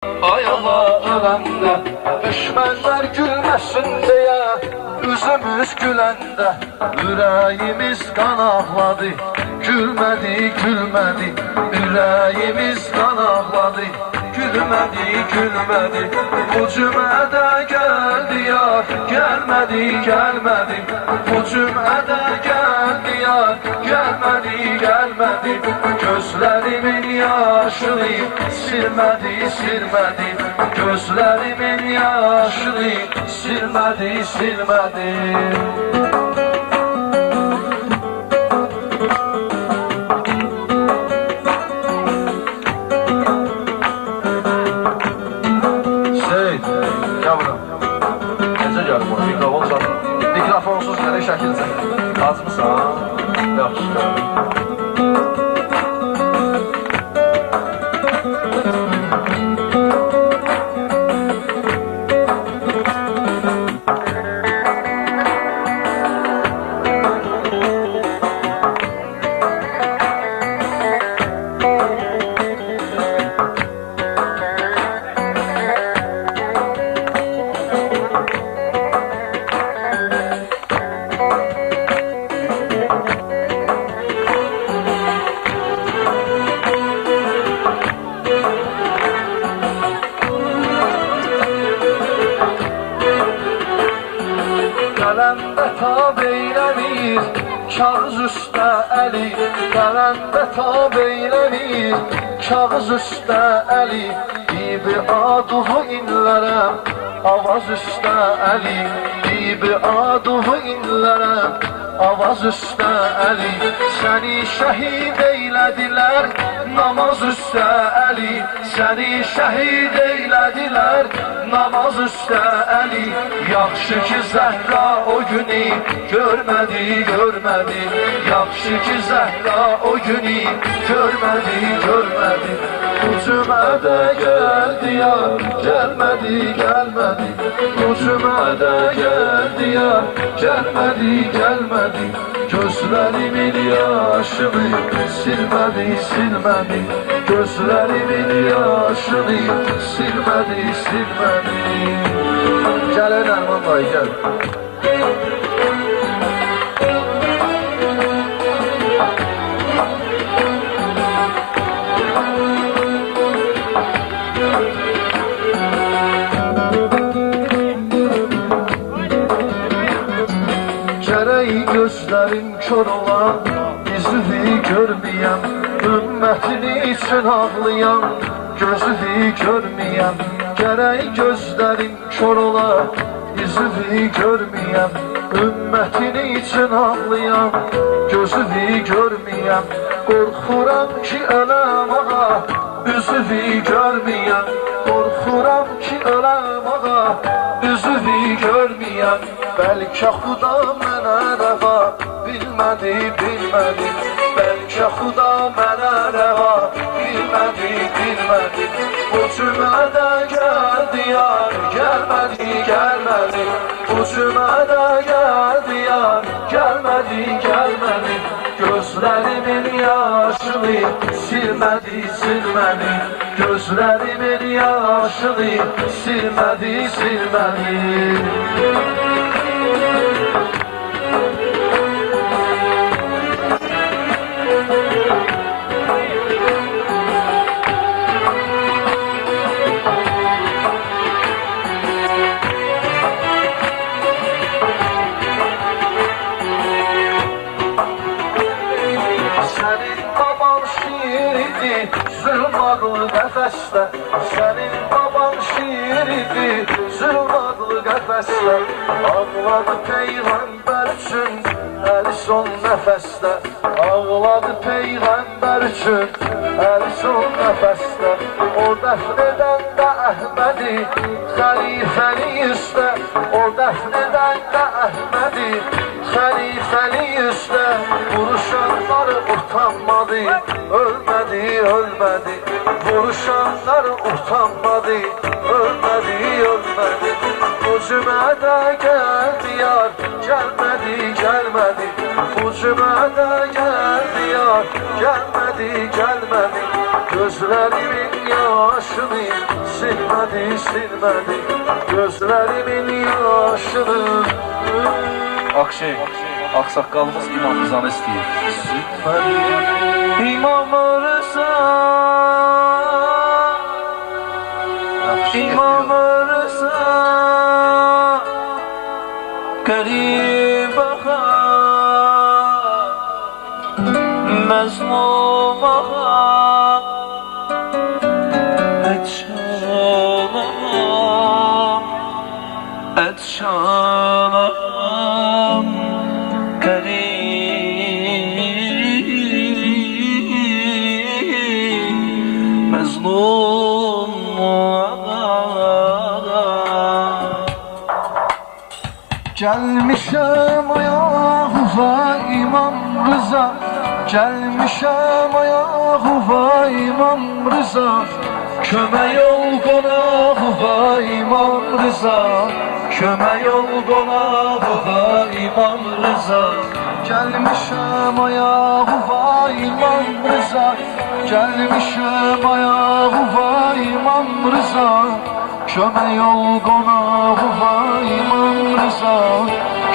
Ayala öləndə düşmənlər gülməsin deyə üzümüz güləndə ürəyimiz qan ağladı. Gülmədi, gülmədi, ürəyimiz qan ağladı. Gülmədi, gülmədi, bu cümlədə gəldi yar. Gəlmədi, gəlmədi, bu cümlədə gəldi yar. Gəlmədi, gəlmədi, gözlərimin yaşını silmədi, silmədi. Gözlərimin yaşını silmədi, silmədi. Mikrofonsuz nereye şəkildə? Lazımsan? Yaxşı. Qələmdə tab eyləmir, kağız üstə əli. Qələmdə tab eyləmir, kağız üstə əli. Bibi aduhu inlərəm, avaz üstə əli. Bibi aduhu inlərəm, avaz üstə əli. Səni şəhid eylədilər, namaz üstə əli. Səni şəhid eylədilər, namaz üstə əli. Yaxşı ki Zəhra o günü görmədi, görmədi. Yaxşı ki Zəhra o günü görmədi, görmədi. Bu cümədə gəldi yar, gəlmədi, gəlmədi. Bu cümədə gəldi yar, gəlmədi, gəlmədi. Gözlərimin yaşını silmədi, silmədi. Gözlərimin yaşını silmədi, silmədi. Gəlin Ərman dayı, gəl. Gərək gözlərim kör olan, yüzünü görməyəm. Ümmətini üçün ağlayan, gözünü görməyəm. Gərək gözlərim kör olan, yüzünü görməyəm. Ümmətini üçün ağlayan, gözünü görməyəm. Qorxuram ki öləm ağa, üzünü görməyəm. Qorxuram ki öləm ağa, üzünü görməyəm. Bəlkə Xuda mənə rəva bilmədi, bilmədi. Bəlkə Xuda mənə rəva bilmədi, bilmədi. Bu cümədə gəldi yar, gəlmədi, gəlmədi. Bu cümədə gəldi yar, gəlmədi, gəlmədi. Gözlərimin yaşını silmədi, silmədi. Gözlərimin yaşını silmədi, silmədi. Zülm adlı qəfəsdə, sənin baban şiiridir. Zülm adlı qəfəsdə, ağladı Peyğəmbər üçün əli son nəfəsdə. Ağladı Peyğəmbər üçün əli son nəfəsdə. O dəfn edəndə Əhmədi xəlifəli üstə. O dəfn edəndə Əhmədi xəlifəli üstə. Vuruşanları utanmadı, ölmədi, ölmədi. Vuruşanlar utanmadı, ölmədi, ölmədi. Bu cümədə gəldi yar, gəlmədi, gəlmədi. Bu cümədə gəldi yar, gəlmədi, gəlmədi. Gözlerimin yaşını silmedi, silmedi. Gözlerimin yaşını Akşey, aksaqqalımız İmam Rızanı istəyir. silmedi. İmam Rıza, İmam Rıza, garip ağa, mezlum ağa, etşanam, garip, mezlum ağa. Gelmişem ayağa İmam Rıza, gelmişem ayağa İmam Rıza. Kömək ol qonağa İmam Rıza, kömək ol qonağa İmam Rıza. Gelmişem ayağa İmam Rıza, gelmişem ayağa İmam Rıza. Kömək ol qonağa İmam Rıza,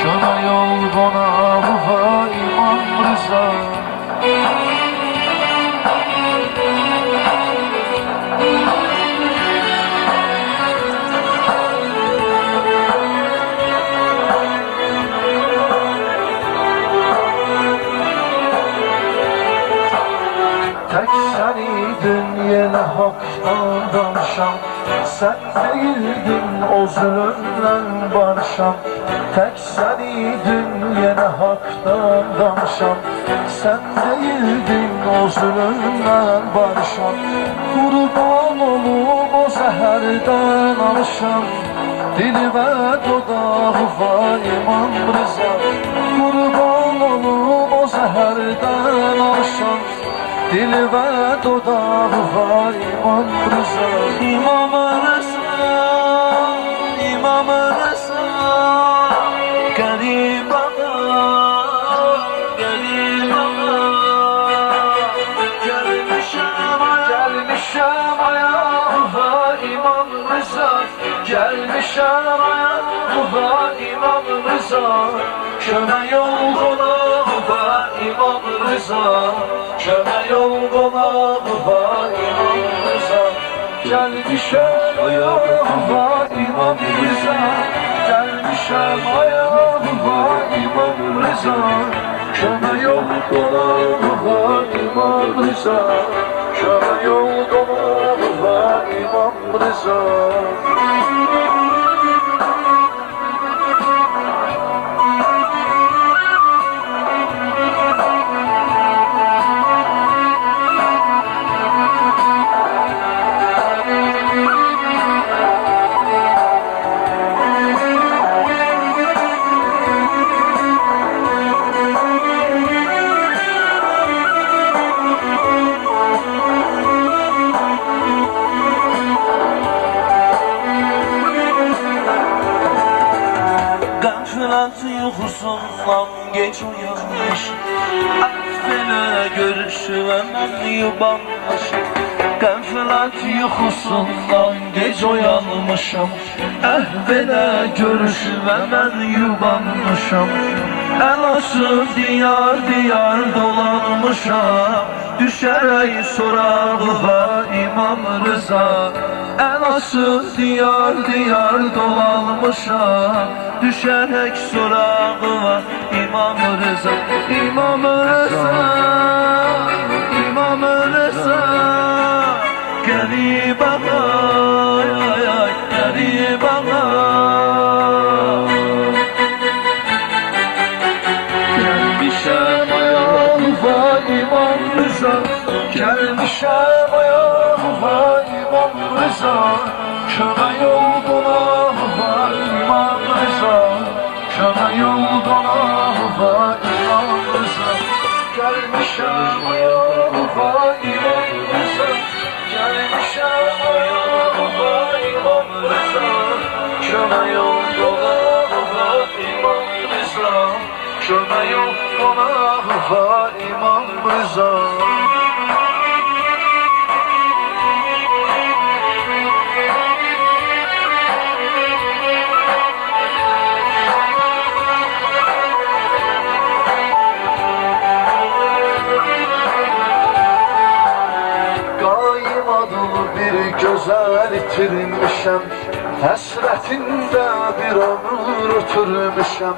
kömək ol qonağa İmam Rıza. Tek seniydin yine haktan danışan, sen değildin o zulümle barışan. Tek seniydin yine haktan danışan, sen değildin o zulümle barışan. Kurban olum o zəhərdən alışan, dili ve dodağı var İmam Rıza. Kurban olum o zəhərdən alışan, dili ve dodağı var İmam Rıza. İmam Rıza, İmam Rıza, garip ağa, garip ağa. Gelmişem ayağa İmam Rıza, gelmişem ayağa İmam Rıza. Kömək ol qonağa İmam Rıza, kömək ol qonağa İmam Rıza. Gelmişem ayağa İmam Rıza, gelmişem ayağa İmam Rıza. Kömək ol qonağa İmam Rıza, kömək ol qonağa İmam Rıza. Gaflet yuxusundan geç uyanmış, affele görüşülemem yubanmış. Gaflet yuxusundan geç uyanmışım, ehvele görüşülemem yubanmışım. El açıp diyar diyar dolanmışam, düşerek sorağa İmam Rıza. El açıp diyar diyar dolanmışam, düşerek sorağa İmam Rıza. İmam Rıza, İmam Rıza, garip ağa, garip ağa. Gelmişem ayağa İmam Rıza, gelmişem ayağa İmam Rıza. Kömək ol qonağa İmam Rıza, kömək ol qonağa İmam Rıza. Gelmişem ayağa İmam Rıza, gelmişem ayağa İmam Rıza. Kömək ol qonağa İmam Rıza, kömək ol qonağa İmam Rıza. gözəl itirmişəm, həsrətində bir ömür ötürmüşəm.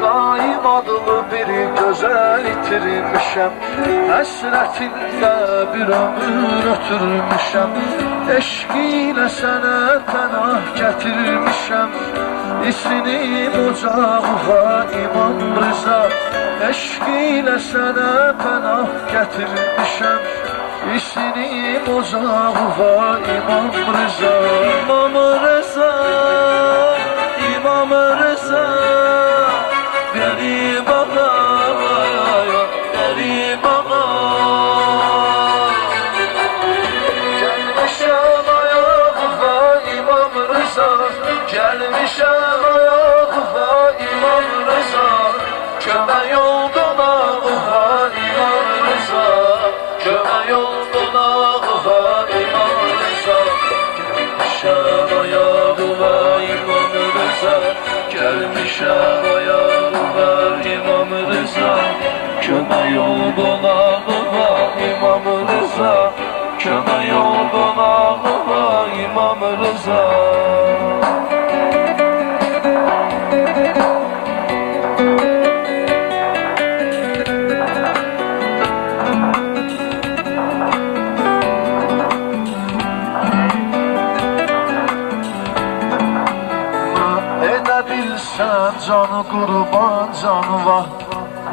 Qaim adlı bir gözəl itirmişəm, həsrətində bir ömür ötürmüşəm. Eşq ilə sənə pənah gətirmişəm, İsnim ocağıma İmam Rıza. Eşq ilə sənə pənah gətirmişəm, İsnim ocağıma İmam Rıza. İmam Rıza, İmam Rıza, Qərib ağa, qərib ağa. Gəlmişəm ayağıma İmam Rıza, gəlmişəm ayağıma İmam Rıza. Kömək oldun ağıma İmam Rıza, kömək oldun ağıma İmam Rıza. Gəlmişəm ayağıma İmam Rıza, gəlmişəm ayağıma İmam Rıza. Kömək oldun ağıma İmam Rıza, kömək oldun ağıma İmam Rıza. Bilsən canı qurban canı var,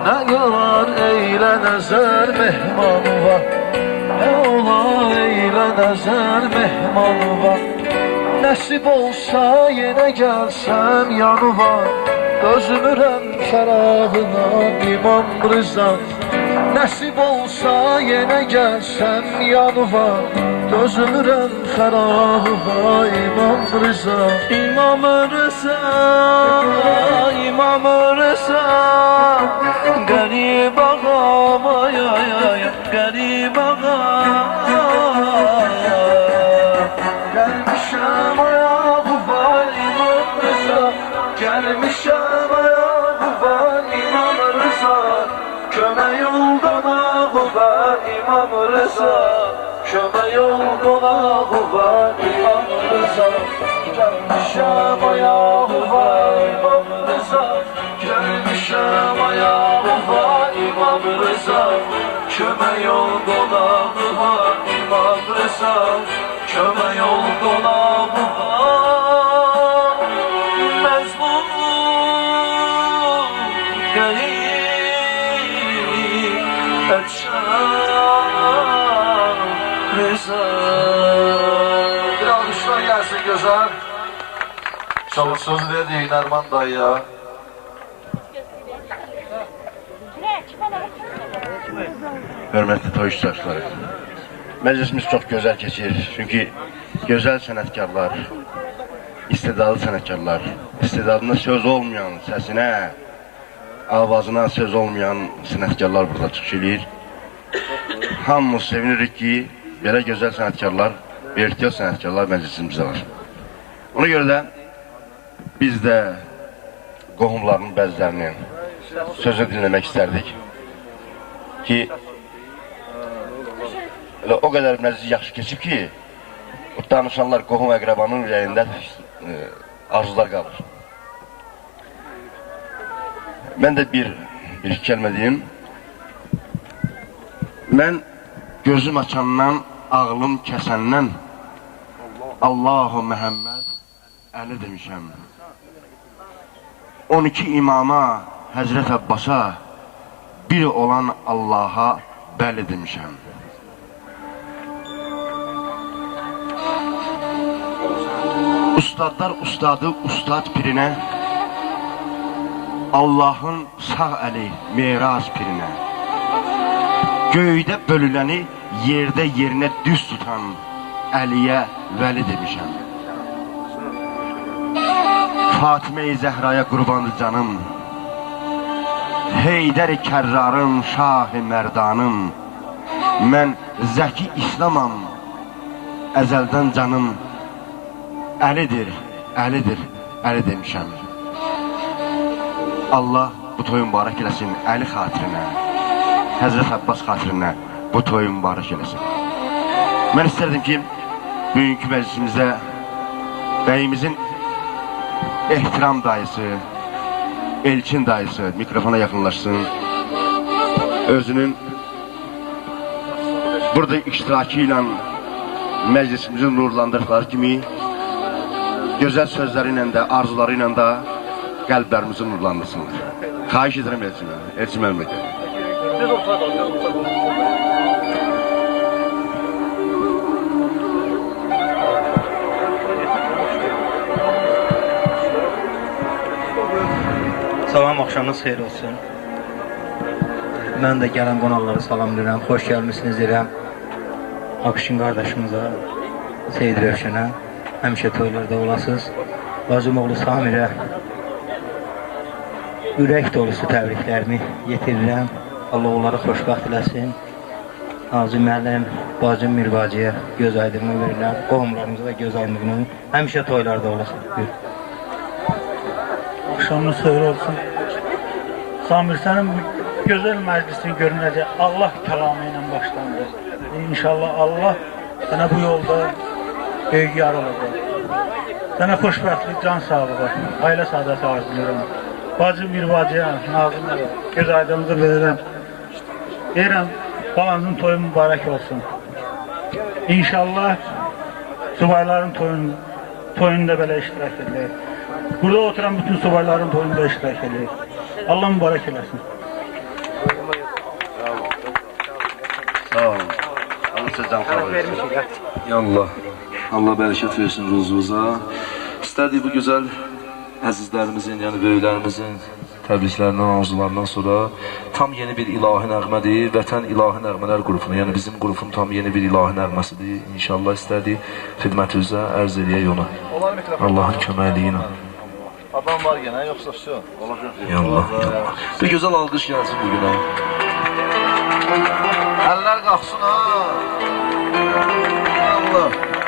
nə qalar eylə nəzər mehmanı var. Nə olar eylə nəzər mehmanı var. Nəsib olsa yenə gəlsəm yanı var, dözmürəm fərağına İmam Rıza. Nəsib olsa yenə gəlsəm yanı var, dözmürəm fərağına İmam Rıza. İmam Rıza, İmam Rıza, qərib ağam, ay ay ay, qərib ağam. Gəlmişəm ayağıma İmam Rıza, gəlmişəm ayağıma İmam Rıza. Kömək oldun ağıma İmam Rıza, kömək oldun ağıma İmam Rıza. Gəlmişəm ayağıma İmam Rıza, gəlmişəm ayağıma İmam Rıza. Kömək oldun ağıma İmam Rıza, kömək oldun ağıma. Məzlum qərib etşən Rıza. Bir alışlar gəlsin gözəl. Çalın söz verdik Nərman dayıya. Hörmətli toy iştirakçıları, məclisimiz çox gözəl keçir. Çünki gözəl sənətkarlar, istedadlı sənətkarlar, istedadına söz olmayan səsinə, avazına söz olmayan sənətkarlar burada çıxış edir. Hamımız sevinirik ki, belə gözəl sənətkarlar, vertiyo sənətkarlar məclisimizdə var. Ona görə də biz də qohumlarının bəzilərinin sözünü dinləmək istərdik ki, o qədər məclis yaxşı keçib ki, bu danışanlar qohum əqrabanın ürəyində arzular qalır. Mən də bir kəlmə deyim. Mən gözüm açandan, ağlım kəsəndən Allahu Məhəmməd Əli demişəm. 12 imama, Həzrət Abbasa, bir olan Allaha bəli demişəm. Ustadlar ustadı, ustad pirinə, Allahın sağ əli Meraz pirinə, göydə bölüləni yerdə yerinə düz tutan Əliyə vəli demişəm. Fatimə-i Zəhraya qurbandı canım, Heydər-i Kərrarın şah-ı mərdanım. Mən Zəki İslamam, əzəldən canım Əlidir, Əlidir, Əli demişəm. Allah bu toyu mübarək eləsin Əli xatirinə, Həzrət Abbas xatirinə bu toyu mübarək eləsin. Mən istərdim ki, bugünkü məclisimizdə bəyimizin ehtiram dayısı, Elçin dayısı mikrofona yaxınlaşsın. Özünün burada iştirakı ilə məclisimizi nurlandırdıqları kimi gözəl sözləri ilə də, arzuları ilə də qəlblərimizi nurlandırsınlar. Xahiş edirəm Elçin məmləkət. Salam, axşamınız xeyir olsun. Mən də gələn qonaqları salamlayıram, xoş gəlmişsiniz deyirəm. Akşin qardaşımıza, Seyid Rövşənə, həmişə toylarda olasınız. Bacım oğlu Samirə ürək dolusu təbriklərimi yetirirəm. Allah onları xoşbəxt eləsin. Nazım müəllim, bacım Mirbacıya göz aydınlığı verirəm. Qohumlarımıza da göz aydınlığı. Həmişə toylarda olasınız. Buyur. Akşamınız xeyir olsun. Samir, sənin gözəl məclisin görünəcək Allah kəlamı ilə başlandı. İnşallah Allah sənə bu yolda böyük yar olacaq. Sənə xoşbəxtlik, can sağlığı, ailə saadəti arzulayıram. Bacım Mirbacıya, Nazım'a göz aydınlığı verirəm. Deyirəm, balanızın toyu mübarək olsun. İnşallah subayların toyunda belə iştirak edilir. Burada oturan bütün subayların toyunda iştirak edilir. Allah mübarək eləsin. Sağ olun. Allah sizə can sağlığı versin. Allah, Allah bərəkət versin ruzunuza. İstədik bu gözəl əzizlərimizin, yəni böyüklərimizin təbriklərindən, arzularından sonra tam yeni bir ilahi nəğmədir. Vətən İlahi Nəğmələr qrupunu, yəni bizim qrupun tam yeni bir ilahi nəğməsidir. İnşallah istədik xidmətinizə ərz eləyək onu. Allahın köməkliyi ilə. Adam var yenə, yoxsa şu? Yallah, yallah. Bir gözəl alqış gəlsin bugünə. Əllər qalxsın ha. Allah.